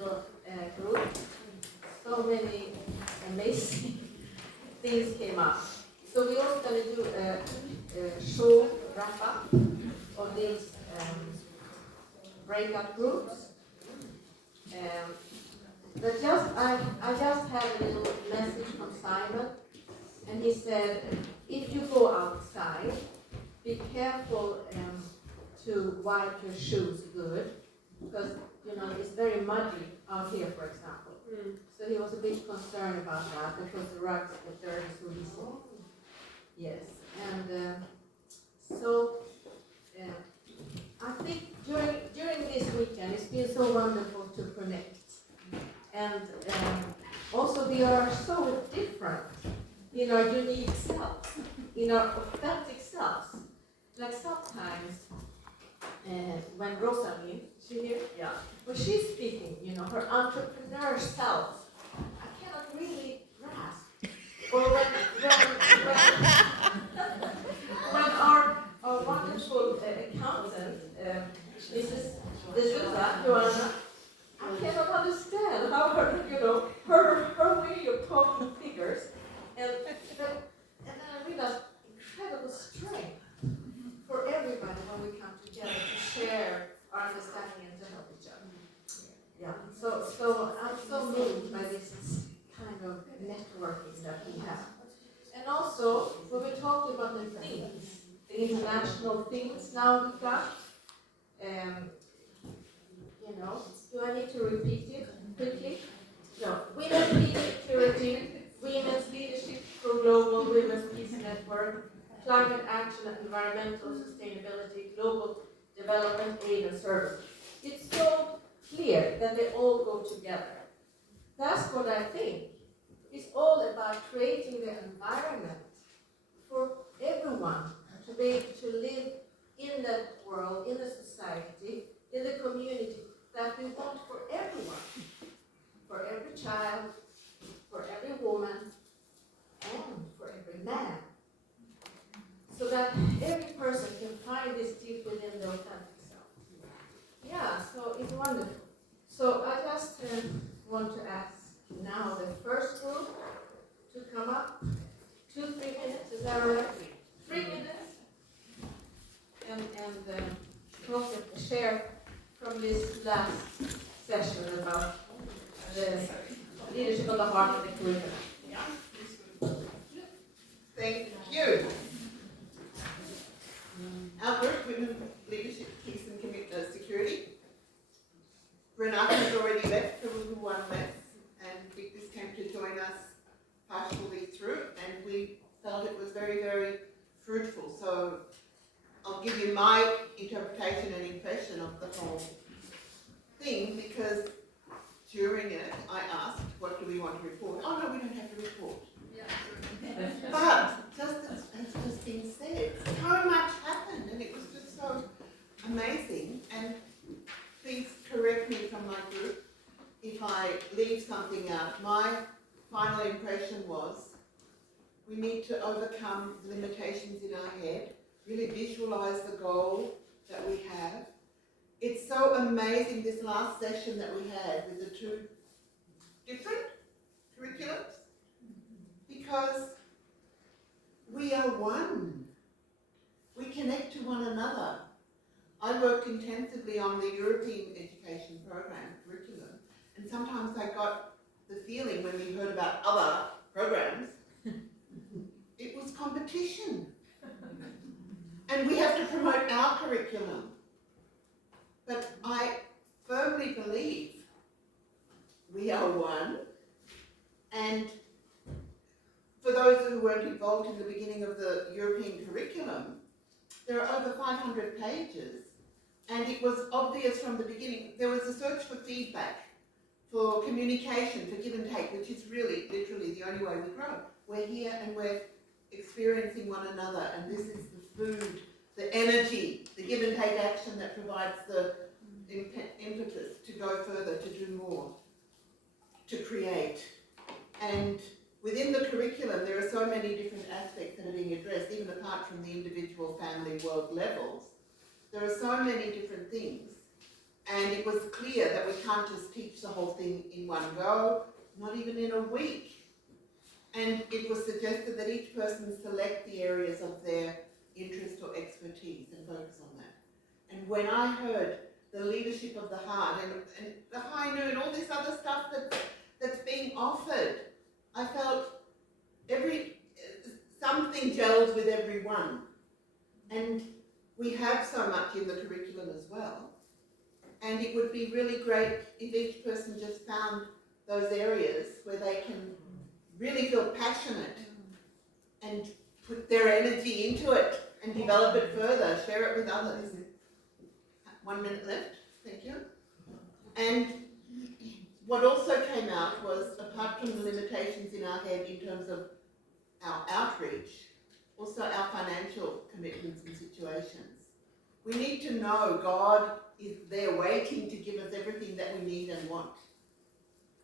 little group, so many amazing things came up. So we're also going to do a short wrap-up of these breakout groups. But I just had a little message from Simon, and he said, if you go outside, be careful to wipe your shoes good, because it's very muddy out here, for example. So he was a bit concerned about that because the rugs get dirty so easily. Yes, and I think during this weekend it's been so wonderful to connect, and also we are so different in our unique selves, in our authentic selves. Like sometimes when Rosalind, she here, yeah, when she's speaking, her entrepreneur self, I cannot really grasp. Or when our wonderful accountant, Mrs. D'Souza, Joanna, I cannot understand how her way of talking figures, and then I realized incredible strength for everybody when we come together to share our understanding and to help each other. Yeah. So I'm so moved by this kind of networking that we have. And also, when we talk about the themes, the international themes now we've got, do I need to repeat it quickly? No. Women's peace security, women's leadership for global women's peace network, climate action and environmental sustainability, global development aid and service. It's so clear that they all go together. That's what I think. It's all about creating the environment for everyone to be able to live in that world, in the society, in the community that we want for everyone, for every child, for every woman, and for every man. So that every person can find this deep within their authentic self. Yeah, so it's wonderful. So I just want to ask now the first group to come up. 2-3 minutes, is that right? 3 minutes. And talk and share from this last session about the leadership of the heart and the curriculum. Thank you. Our group, Women, Leadership, Peace and Security. Renata has already left, there was one less, and Victor's came to join us partially through, and we felt it was very, very fruitful. So I'll give you my interpretation and impression of the whole thing, because during it I asked, what do we want to report? Oh no, we don't have to report. But just as has been said, so much happened, and it was just so amazing. And please correct me from my group if I leave something out. My final impression was we need to overcome the limitations in our head, really visualize the goal that we have. It's so amazing this last session that we had with the 2 different curriculums, because we are one. We connect to one another. I worked intensively on the European education program curriculum, and sometimes I got the feeling when we heard about other programs, it was competition. And we have to promote our curriculum. But I firmly believe we are one, and for those who weren't involved in the beginning of the European curriculum, there are over 500 pages, and it was obvious from the beginning. There was a search for feedback, for communication, for give and take, which is really, literally the only way we grow. We're here and we're experiencing one another, and this is the food, the energy, the give and take action that provides the impetus to go further, to do more, to create. And within the curriculum, there are so many different aspects that are being addressed, even apart from the individual family world levels. There are so many different things. And it was clear that we can't just teach the whole thing in one go, not even in a week. And it was suggested that each person select the areas of their interest or expertise and focus on that. And when I heard the leadership of the heart and the high noon, all this other stuff that's being offered, I felt something gels with everyone. And we have so much in the curriculum as well. And it would be really great if each person just found those areas where they can really feel passionate and put their energy into it and develop it further, share it with others. 1 minute left, thank you. And what also came out was, apart from the limitations in our head in terms of our outreach, also our financial commitments and situations. We need to know God is there waiting to give us everything that we need and want.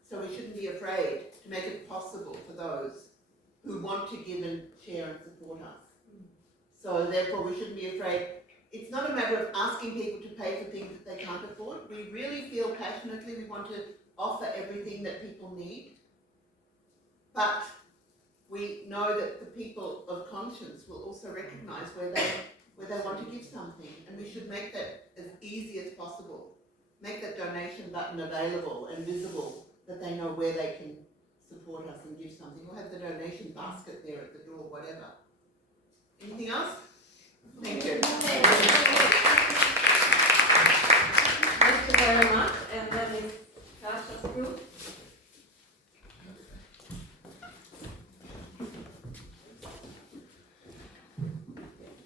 So we shouldn't be afraid to make it possible for those who want to give and share and support us. So therefore we shouldn't be afraid. It's not a matter of asking people to pay for things that they can't afford. We really feel passionately we want to offer everything that people need. But we know that the people of conscience will also recognise where they want to give something, and we should make that as easy as possible. Make that donation button available and visible, that they know where they can support us and give something, or have the donation basket there at the door, whatever. Anything else? Thank you. Thank you very much. And then is Tasha's group.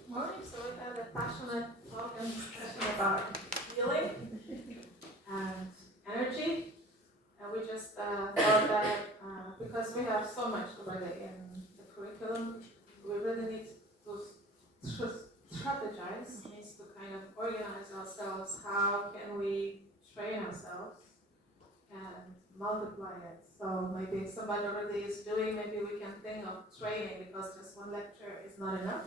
Morning. So we had a passionate talk and discussion about healing and energy. And we just thought that because we have so much already in the curriculum, we really need to strategize, needs to kind of organize ourselves. How can we train ourselves and multiply it? So maybe if somebody already is doing, maybe we can think of training, because just one lecture is not enough.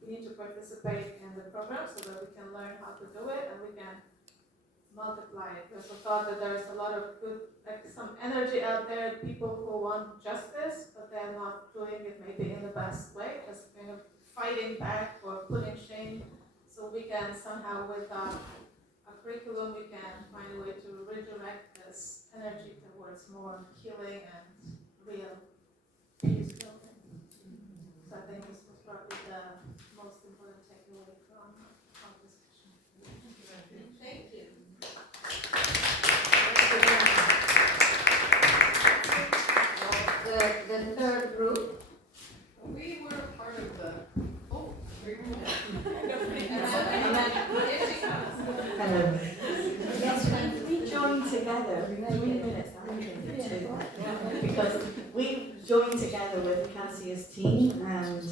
We need to participate in the program so that we can learn how to do it and we can multiply it. We also thought that there's a lot of good, like some energy out there, people who want justice, but they're not doing it maybe in the best way, just kind of fighting back or putting shame. So we can somehow, with a curriculum, we can find a way to redirect this energy towards more healing and real peace building. So I think this was probably the most important takeaway from our discussion. Thank you. The third group. We were part of the. Oh, Hello. Yes, we joined together 3 minutes. I'm going to do because we joined together with Cassia's team, and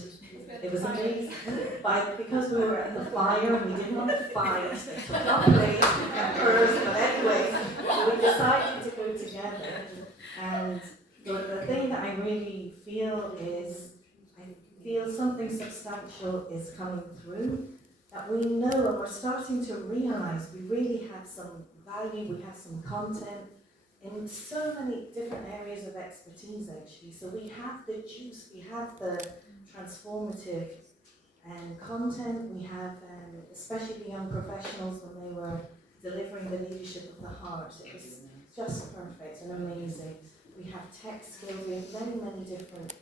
it was amazing. Because we were in the fire and we didn't want to fight, it took not place first, but anyway, we decided to go together. And the thing that I really feel is, I feel something substantial is coming through, that we know, and we're starting to realize we really have some value, we have some content in so many different areas of expertise actually. So we have the juice, we have the transformative content, we have especially the young professionals when they were delivering the leadership of the heart. It was just perfect and amazing. We have tech skills, we have many, many different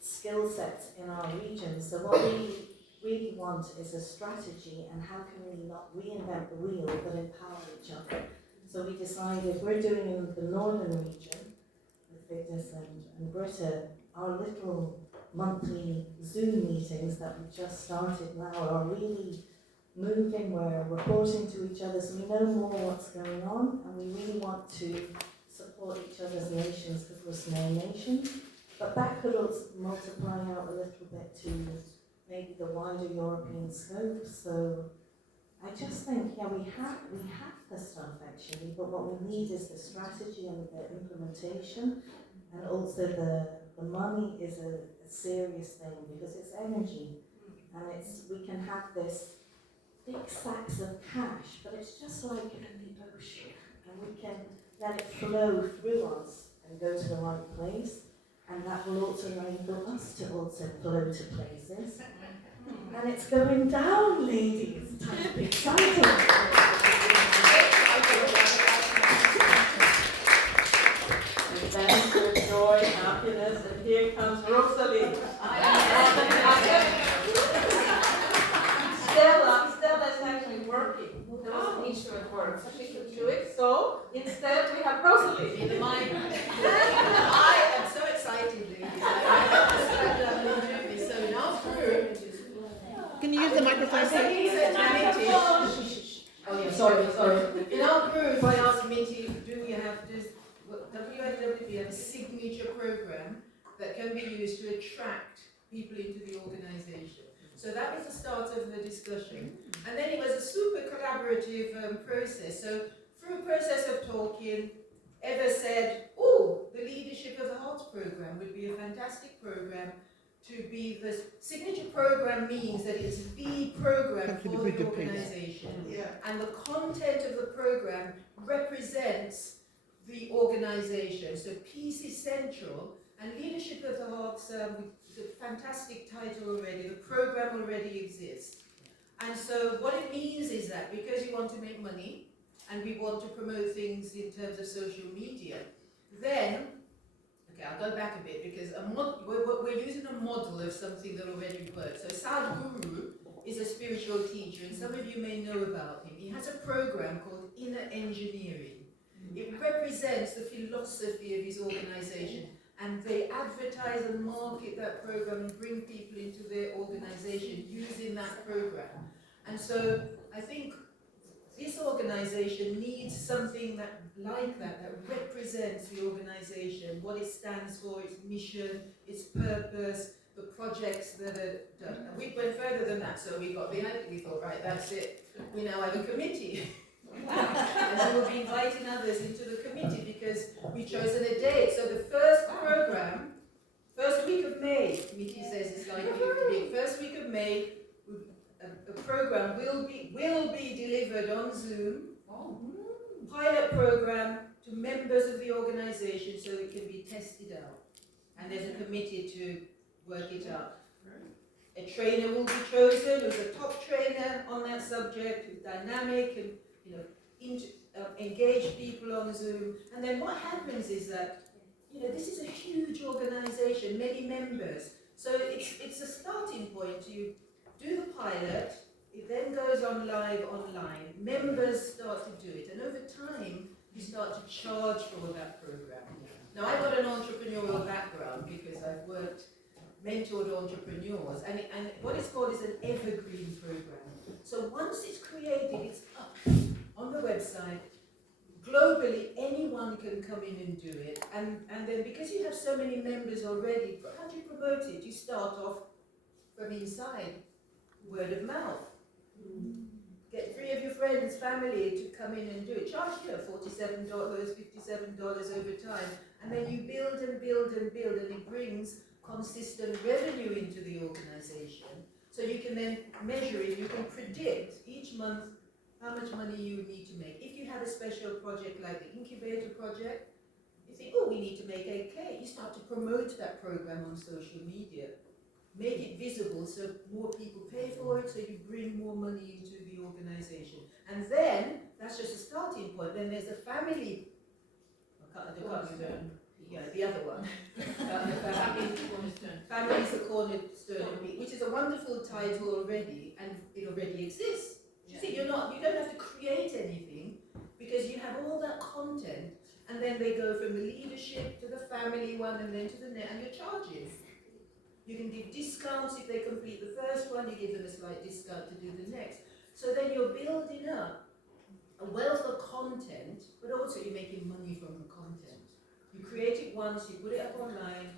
skill sets in our region. So what we really want is a strategy, and how can we not reinvent the wheel but empower each other. So we decided we're doing in the northern region with Victus and Britta our little monthly Zoom meetings that we've just started now are really moving. We're reporting to each other so we know more what's going on, and we really want to support each other's nations because we're small nations. But that could also multiply out a little bit to maybe the wider European scope. So I just think, yeah, we have the stuff actually, but what we need is the strategy and the implementation, and also the money is a serious thing because it's energy, and we can have this big sacks of cash, but it's just like the ocean, and we can let it flow through us and go to the right place, and that will also enable us to also flow to places. And it's going down, ladies. Time to be excited. And then for joy, happiness, and here comes Rosalie. Stella is actually working. There was an issue at work, so she could do it. So instead, we have Rosalie. I am so excited, ladies. So now through. Can you use the microphone? Oh yeah, sorry. In our group, I asked Minty, do we have this, WFWP have a signature program that can be used to attract people into the organisation. So that was the start of the discussion. And then it was a super collaborative process. So through a process of talking, Eva said, oh, the Leadership of the Hearts program would be a fantastic program to be the signature program. Means that it's the program for the organisation. Yeah. And the content of the program represents the organisation. So peace is central, and Leadership of the Hearts, the fantastic title already, the program already exists. And so what it means is that because you want to make money, and we want to promote things in terms of social media, then, okay, I'll go back a bit, because we're using a model of something that already works. So Sadhguru is a spiritual teacher, and some of you may know about him. He has a program called Inner Engineering. It represents the philosophy of his organisation, and they advertise and market that program and bring people into their organisation using that program. And so I think this organisation needs something like that represents the organisation, what it stands for, its mission, its purpose, the projects that are done. And we went further than that, so we got behind it, we thought, right, that's it. We now have a committee. And we will be inviting others into the committee because we've chosen a date. So the first program, first week of May, Mickey says it's likely to be, first week of May, a program will be delivered on Zoom, pilot program to members of the organisation so it can be tested out. And there's a committee to work it out. A trainer will be chosen who's a top trainer on that subject, who's dynamic and engage people on Zoom. And then what happens is that, this is a huge organisation, many members. So it's a starting point. You do the pilot, it then goes on live online. Members start to do it, and over time, you start to charge for that program. Now, I've got an entrepreneurial background because I've mentored entrepreneurs, and what it's called is an Evergreen program. So once it's created, it's up on the website. Globally, anyone can come in and do it. And then because you have so many members already, how do you promote it? You start off from inside, word of mouth. Get 3 of your friends, family to come in and do it. Charge $47, $57 over time. And then you build and build and build, and it brings consistent revenue into the organisation. So you can then measure it, you can predict each month how much money you need to make. If you have a special project like the incubator project, you think, oh, we need to make 8K. You start to promote that program on social media. Make it visible so more people pay for it, so you bring more money into the organisation. And then, that's just a starting point. Then there's a family, the other one. Family is the cornerstone, which is a wonderful title already, and it already exists. You see, you don't have to create anything, because you have all that content, and then they go from the leadership to the family one, and then to the net, and you're charging. You can give discounts if they complete the first one, you give them a slight discount to do the next. So then you're building up a wealth of content, but also you're making money from the content. You create it once, you put it up online,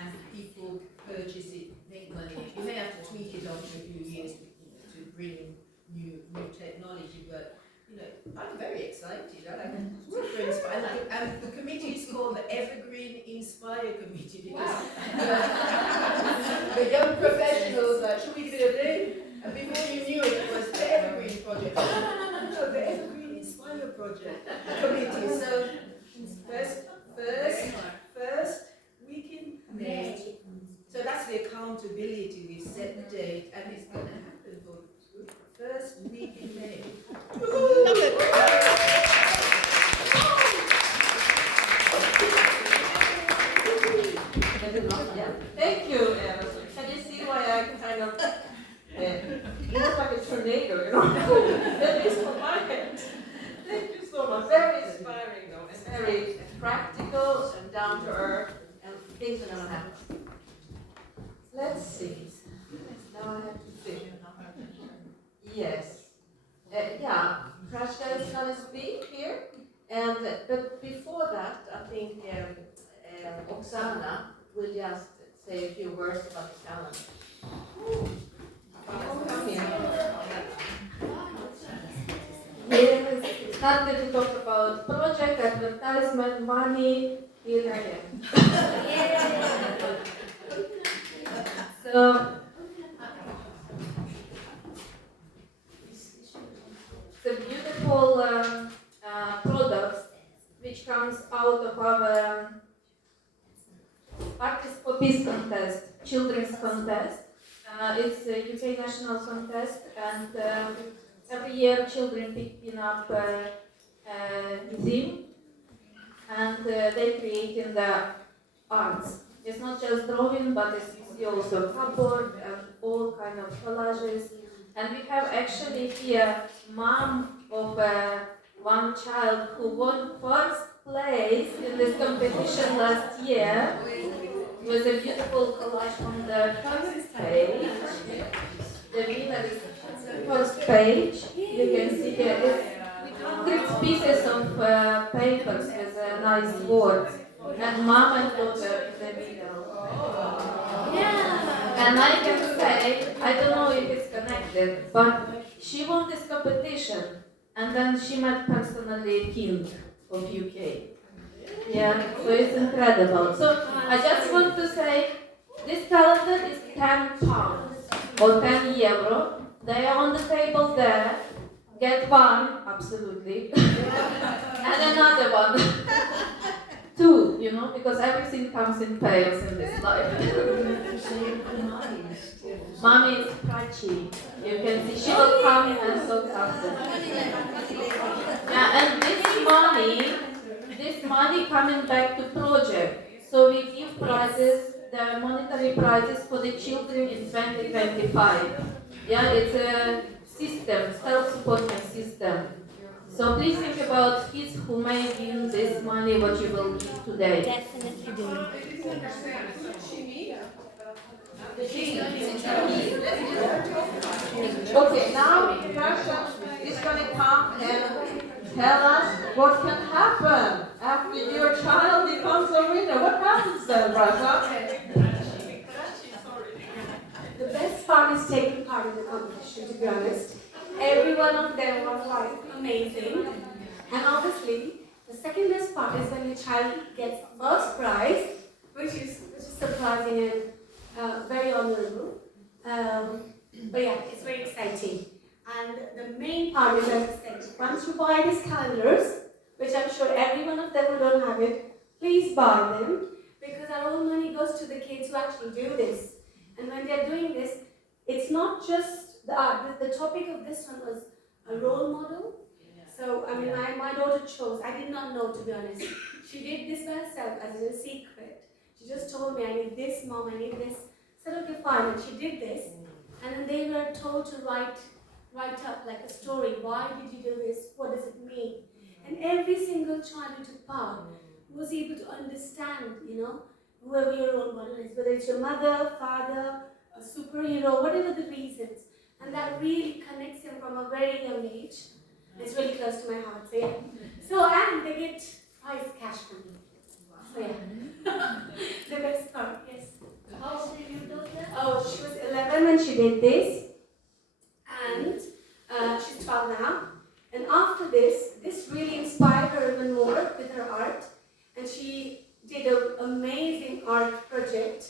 and people purchase it, make money. You may have to tweak it after a few years to bring in new technology, but I'm very excited. I like super inspired. And the committee is called the Evergreen Inspire Committee because the young professionals should we give it a name? And before you knew it, it was the Evergreen committee. So first week in May. So that's the accountability. We've set the date, and it's going to happen for the first week in May. Yeah. Thank you, Eva. Can you see why I kind of it was like a tornado, you know? At least for my head. Thank you so much. Very inspiring though, and very practical and down to earth, and things are gonna happen. Let's see. Now I have to think. Yes. Yeah, Prashka is gonna speak here, and but before that, I think Oksana will just say a few words about the calendar. Come here. Yes, it's time to talk about project, advertisement, money, here I am. So, the beautiful products which comes out of our Artists for Peace contest, children's contest. It's a UK national contest, and every year children picking up a theme, and they create in the arts. It's not just drawing, but it's you see also cardboard and all kind of collages. And we have actually here mom of one child who won first place in this competition last year. It was a beautiful collage on the first page. The winner is first page. You can see here is 100 pieces of papers with nice words. And mom and daughter in the middle. Yeah. And I can say, I don't know if it's connected, but she won this competition. And then she met personally King of UK. Yeah, so it's incredible. So I just want to say, this calendar is £10 or €10. They are on the table there. Get one, absolutely, and another one. Two, you know, because everything comes in pairs in this life. Mommy is catchy. You can see she will come and look after. Yeah, and this money coming back to project. So we give prizes, the monetary prizes for the children in 2025. Yeah, it's a system, self-supporting system. So please think about kids who may win this money, what you will give today. Definitely do. Okay, now Prasha is going to come and tell us what can happen after your child becomes a winner. What happens then, Prasha? The best part is taking part in the competition, to be honest. Every one of them was like amazing. And obviously, the second best part is when your child gets first prize, which is surprising and very honorable. But yeah, it's very exciting. And the main part is, as I said, once you buy these calendars, which I'm sure every one of them who don't have it, please buy them, because our own money goes to the kids who actually do this. And when they're doing this, it's not just the art. The topic of this one was a role model. So, I mean, my daughter chose. I did not know, to be honest. She did this by herself as a secret. She just told me, I need this, Mom, I need this. I said, okay, fine. And she did this. And then they were told to write up like a story. Why did you do this? What does it mean? And every single child who took part was able to understand, you know, whoever your role model is, whether it's your mother, father, a superhero, whatever the reasons. And that really connects them from a very young age. It's really close to my heart, so yeah. So, and they get prize cash money. So yeah. The best part, yes. How old is your daughter? Oh, she was 11 when she did this. And she's 12 now. And after this really inspired her even more with her art. And she did an amazing art project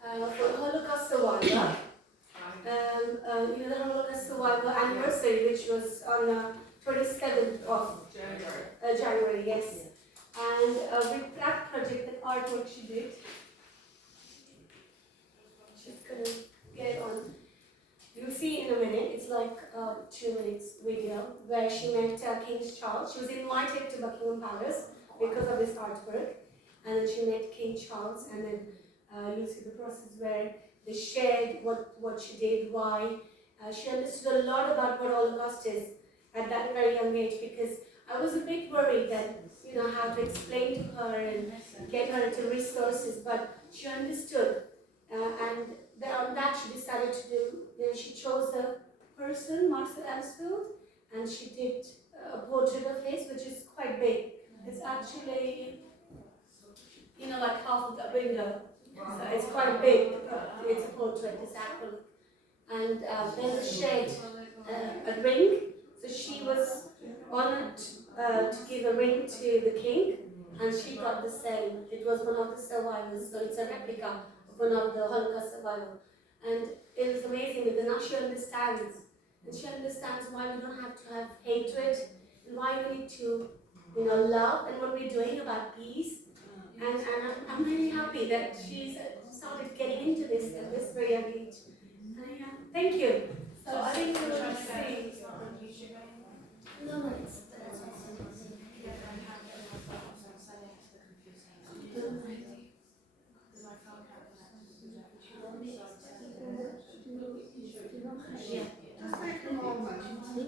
for Holocaust survivor. You know, the Holocaust survivor anniversary, which was on 27th of January, yes. And with that project, that artwork she did, she's gonna get it on. You'll see in a minute, it's like a 2 minutes video where she met King Charles. She was invited to Buckingham Palace because of this artwork. And then she met King Charles, and then you'll see the process where they shared what she did, why. She understood a lot about what Holocaust is at that very young age, because I was a bit worried that, how to explain to her and get her into resources, but she understood. And on that she decided to do, she chose a person, Marcel Ellsfield, and she did a portrait of his, which is quite big. It's actually, like half of the window. So it's quite big. It's a portrait, it's acrylic. And there's a shade, a ring. So she was honored to give a ring to the king, and she got the same. It was one of the survivors, so it's a replica of one of the Holocaust survivors. And it was amazing because now she understands. And she understands why we don't have to have hatred, and why we need to, love, and what we're doing about peace. And I'm really happy that she's started getting into this at this very young age. Thank you. So I think we'll see. No, it's Just take a moment. Do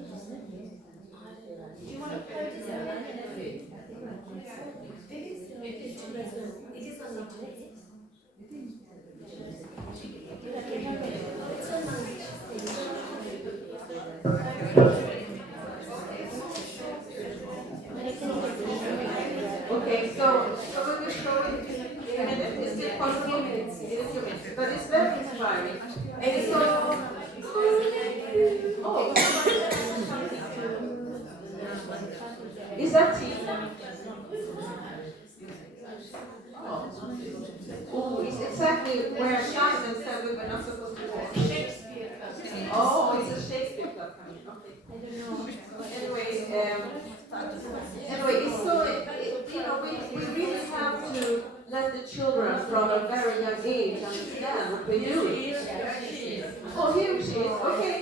you want to put this in? It is on the Okay, so we will show it in a minute. It's still for a few minutes. In a few minutes, but it's very inspiring. And it's also is that tea? Oh, it's exactly where Simon said we were not supposed to walk. Oh, it's a Shakespeare club coming. Okay. I don't know. Anyway, it's so we really have to let the children from a very young age understand what we do. Oh, here she is. Okay.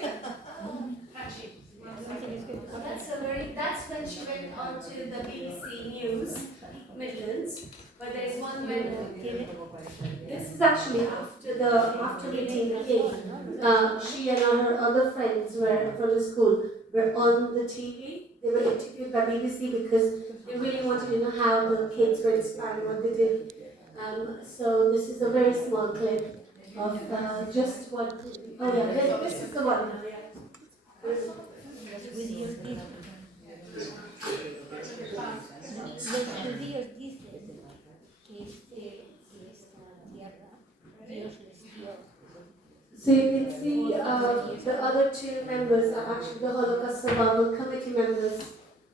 That's when she went on to the BBC News, Midlands, where there's one where this is actually after meeting the king. She and her other friends were from the school were on the TV. They were interviewed by BBC because they really wanted to know how the kids were inspired, what they did. So this is a very small clip of just what. Oh yeah, this is the one. Los judíos dicen que esta tierra Dios les dio. So you can see the other two members are actually the Holocaust Survival Committee members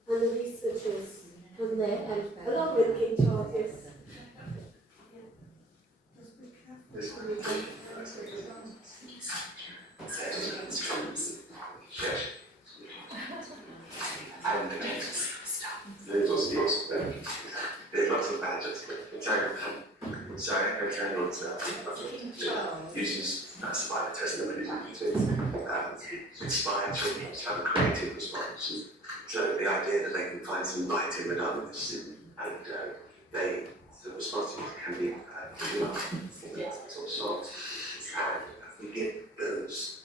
and the researchers from there, and along with King Charles, yes. There's lots of badges. Sorry, her channel uses survivor testimony to inspire children to have a creative response. So the idea that they can find some light in the darkness, and the responses can be sort of songs, and we get those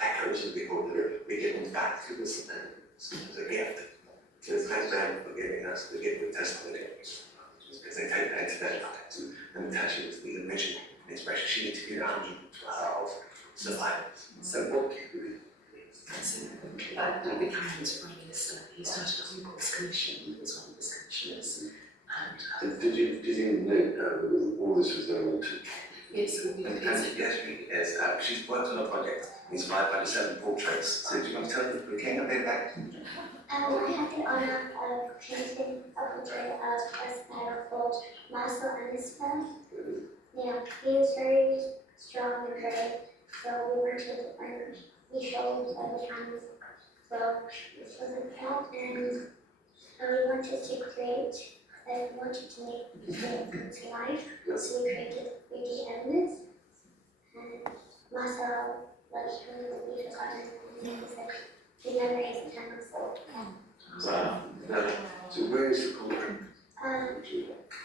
echoes of the ordinary, we get them back to us as a gift. So thank them for giving us the gift of testimony, because they take that into their lives and attach it to the image and expression. She interviewed 112 survivors. So what do we But the Cameron's running this he started on this commission, he was one of his commissioners. And did you know all this was going on too? yes, Yes, she's worked on a project inspired by the 7 portraits. So do you want to tell the king a bit about it? I had the honor of creating a portrait of President called Marcel Ellsfield. Yeah, he was very strong and brave, so we went to the and we showed the cameras well, this was a crowd, and we wanted to create, we wanted to make it come to life, so we created 3D elements, and Marcel, like, he was a garden, and he said, remember his eternal soul. Wow. So where is the program?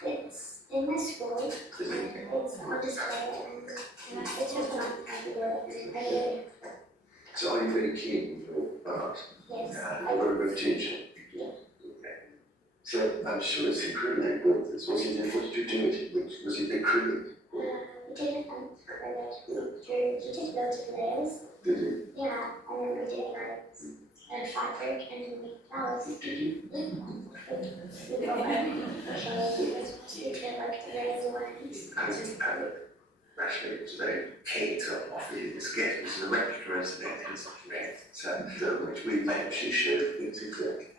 It's in my school, it's on display, and it's just a long time ago, and I really, So are you very keen with your art? yes, You were a good teacher? Yeah. Okay. So I'm sure it's incredibly good. What did you do with it? Was it acrylic? we did we did loads of layers, Did you? yeah, and then we did like fabric and we made flowers. Did you? We got we did like the layers of ones. And actually, it was very keen to offer you this gift. It was a replica as an so which we made she should have been too quick.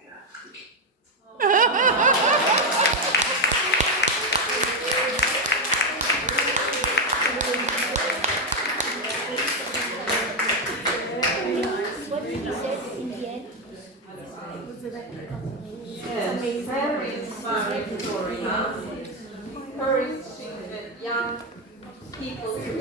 What did you say in the end? It was a replica. Yes, very inspiring story, encouraging young people to